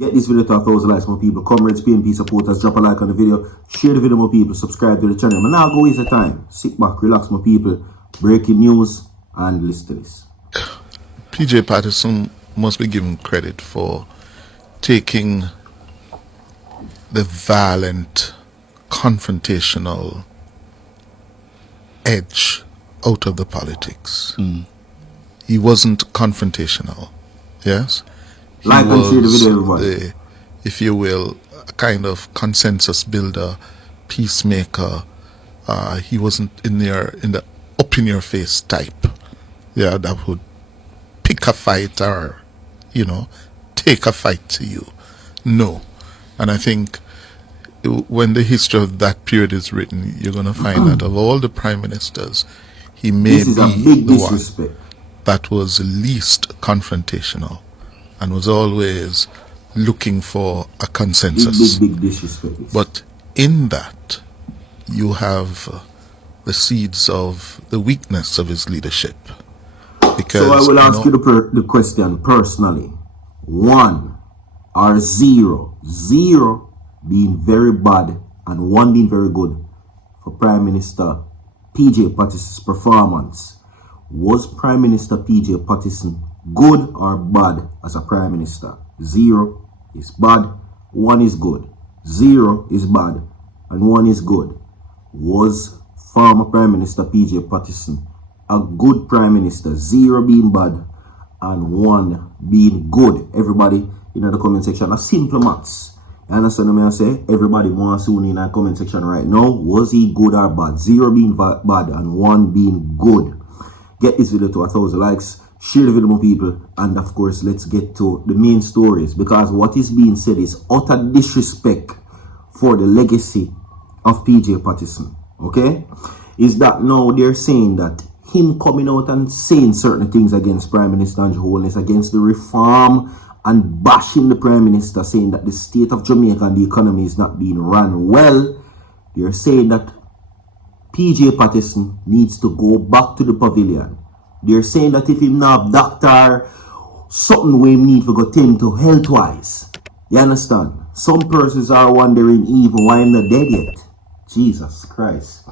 Get this video to 1,000 likes, more people. Comrades, PNP supporters, drop a like on the video. Share the video, more people. Subscribe to the channel. But now go waste the time. Sit back, relax, more people. Breaking news and listen to this. PJ Patterson must be given credit for taking the violent, confrontational edge out of the politics. He wasn't confrontational, yes? He like and share the video, everybody. The, if you will, a kind of consensus builder, peacemaker. He wasn't in the up in your face type, yeah, that would pick a fight or, you know, take a fight to you. No. And I think when the history of that period is written, you're going to find that of all the prime ministers, he may be the one that was least confrontational and was always looking for a consensus. Big disrespect. But in that, you have the seeds of the weakness of his leadership. Because, so I will ask you the question personally. 1 or 0. 0 being very bad and 1 being very good for Prime Minister PJ Patterson's performance. Was Prime Minister PJ Patterson good or bad as a Prime Minister? 0 is bad, 1 is good. 0 is bad and 1 is good. Was former Prime Minister PJ Patterson a good Prime Minister? 0 being bad and 1 being good. Everybody in the comment section, a simple maths. You understand what I say? Everybody wants to in the comment section right now. Was he good or bad? 0 being bad and 1 being good. Get this video to 1,000 likes. Share the video with people. And of course, let's get to the main stories. Because what is being said is utter disrespect for the legacy of PJ Patterson. Okay? Is that now they're saying that him coming out and saying certain things against Prime Minister Andrew Holness, against the reform, and bashing the Prime Minister, saying that the state of Jamaica and the economy is not being run well. They're saying that PJ Patterson needs to go back to the pavilion. They're saying that if him not have doctor, something we need to go tend to health-wise. You understand? Some persons are wondering even why I'm not dead yet. Jesus Christ.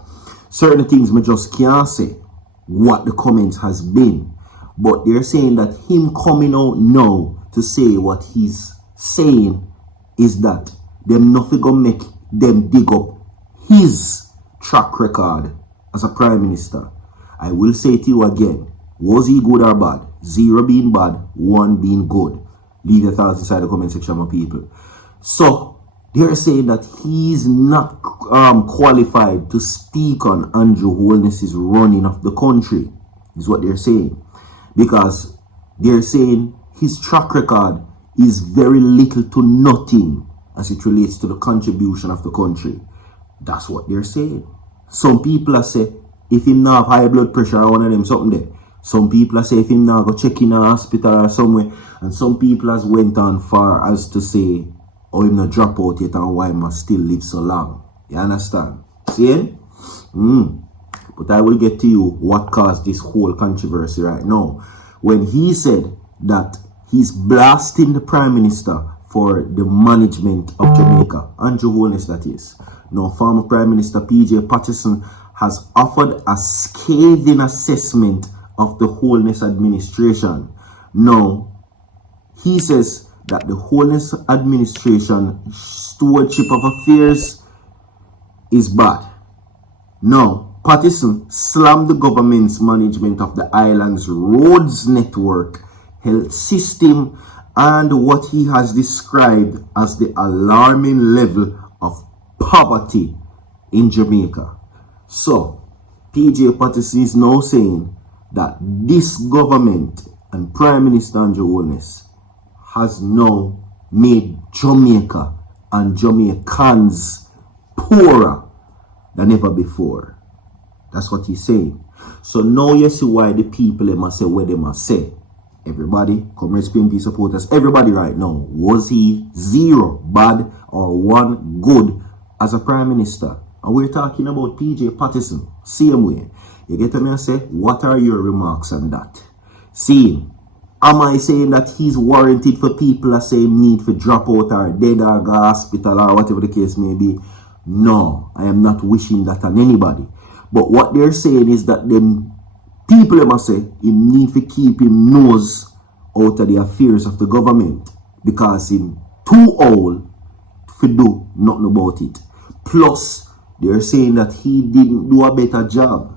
Certain things me just can't say what the comments has been. But they're saying that him coming out now to say what he's saying is that them nothing gonna make them dig up his track record as a Prime Minister. I will say to you again, was he good or bad? 0 being bad, 1 being good. Leave your thoughts inside the comment section, my people. So they're saying that he's not qualified to speak on Andrew Holness's running of the country, is what they're saying. Because they're saying his track record is very little to nothing as it relates to the contribution of the country. That's what they're saying. Some people are say if him not have high blood pressure or one of them something there. Some people are say if him not go check in a hospital or somewhere. And some people has went on far as to say, oh, him not drop out yet and why must still live so long. You understand? See? But I will get to you what caused this whole controversy right now. When he said that he's blasting the Prime Minister for the management of Jamaica, Andrew Holness that is. Now, former Prime Minister PJ Patterson has offered a scathing assessment of the Holness administration. Now, he says that the Holness administration stewardship of affairs is bad. Now, Patterson slammed the government's management of the island's roads network, health system, and what he has described as the alarming level of poverty in Jamaica. So, PJ Patterson is now saying that this government and Prime Minister Andrew Holness has now made Jamaica and Jamaicans poorer than ever before. That's what he's saying. So now you see why the people they must say what they must say. Everybody, Comrades PNP supporters, everybody right now, was he 0 bad or 1 good as a Prime Minister? And we're talking about PJ Patterson, same way. You get me and say, what are your remarks on that? See, Am I saying that he's warranted for people that say need for drop out or dead or go hospital or whatever the case may be? No, I am not wishing that on anybody. But what they're saying is that them people, they must say, him need to keep him nose out of the affairs of the government because him too old to do nothing about it. Plus, they're saying that he didn't do a better job.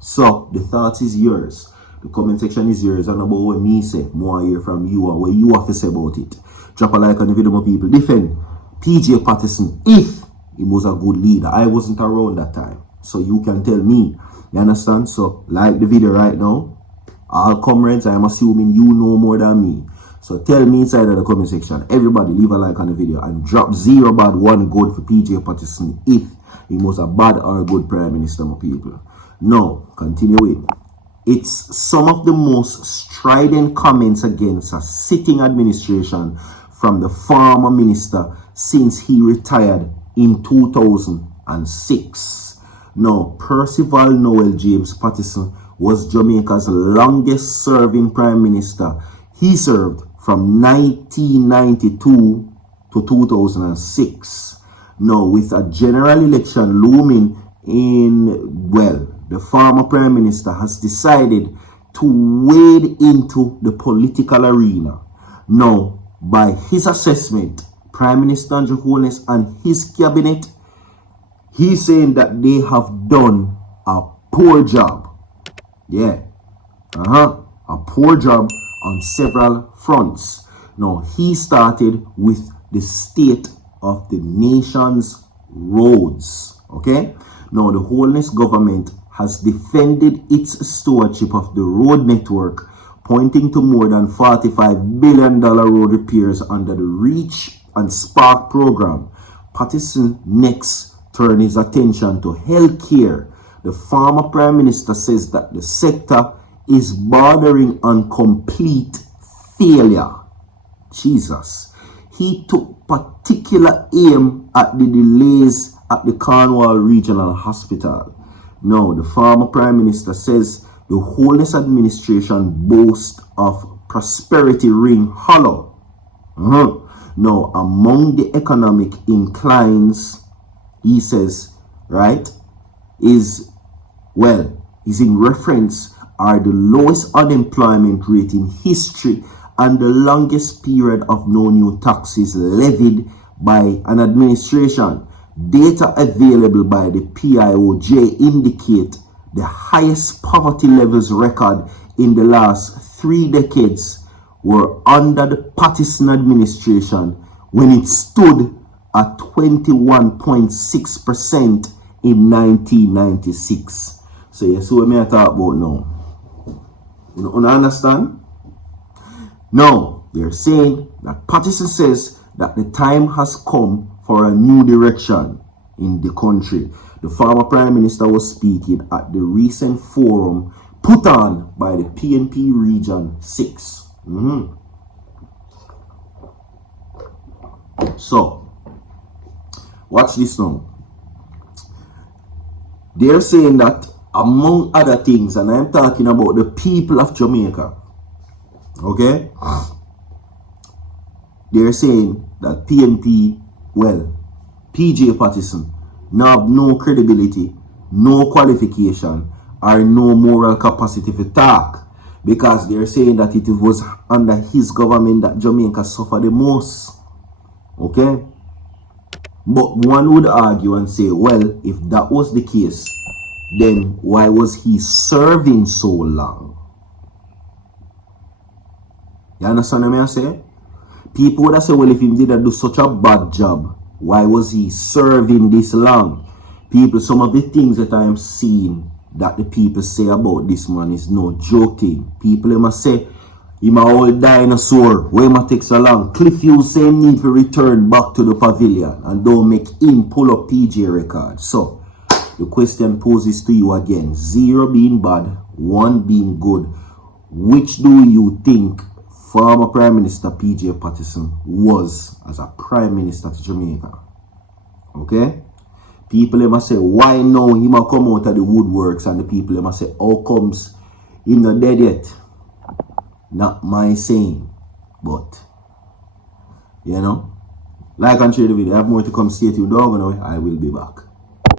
So, the thought is yours. The comment section is yours, and about what me say, more I hear from you and what you have to say about it. Drop a like on the video, my people. Defend PJ Patterson if he was a good leader. I wasn't around that time, so you can tell me. You understand? So, like the video right now. All comrades, I am assuming you know more than me. So, tell me inside of the comment section. Everybody, leave a like on the video and drop 0 bad 1 good for PJ Patterson if he was a bad or good prime minister, my people. Now, continuing. It's some of the most strident comments against a sitting administration from the former minister since he retired in 2006. Now, Percival Noel James Patterson was Jamaica's longest serving prime minister. He served from 1992 to 2006. Now, with a general election looming in, well, the former prime minister has decided to wade into the political arena. Now, by his assessment, Prime Minister Andrew Holness and his cabinet, he's saying that they have done a poor job. Yeah. A poor job on several fronts. Now, he started with the state of the nation's roads. Okay? Now, the Holness government has defended its stewardship of the road network, pointing to more than $45 billion road repairs under the Reach and Spark program. Patterson next turned his attention to healthcare. The former prime minister says that the sector is bordering on complete failure. Jesus. He took particular aim at the delays at the Cornwall Regional Hospital. Now, the former prime minister says the Holness administration boasts of prosperity ring hollow. Now, among the economic inclines, he says, right, is in reference are the lowest unemployment rate in history and the longest period of no new taxes levied by an administration. Data available by the PIOJ indicate the highest poverty levels record in the last 3 decades were under the Patterson administration when it stood at 21.6% in 1996. So you see what I talk about now. You understand? Now, they're saying that Patterson says that the time has come for a new direction in the country. The former prime minister was speaking at the recent forum put on by the PNP Region 6. So, watch this now. They're saying that among other things, and I'm talking about the people of Jamaica, okay? They're saying that PNP, PJ Patterson, now have no credibility, no qualification, or no moral capacity for talk, because they're saying that it was under his government that Jamaica suffered the most. Okay? But one would argue and say, well, if that was the case, then why was he serving so long? You understand what I say? People would say, well, if he didn't do such a bad job, why was he serving this long? People, some of the things that I am seeing that the people say about this man is no joking. People must say, he's an old dinosaur. Why must take so long? Cliff Hughes say need to return back to the pavilion and don't make him pull up PJ record. So, the question poses to you again. 0 being bad, 1 being good. Which do you think former Prime Minister PJ Patterson was as a Prime Minister to Jamaica? Okay? People must say, why now he must come out of the woodworks, and the people must say, how comes he not dead yet? Not my saying, but you know, like and share the video. I have more to come. Stay tuned, dog. I will be back.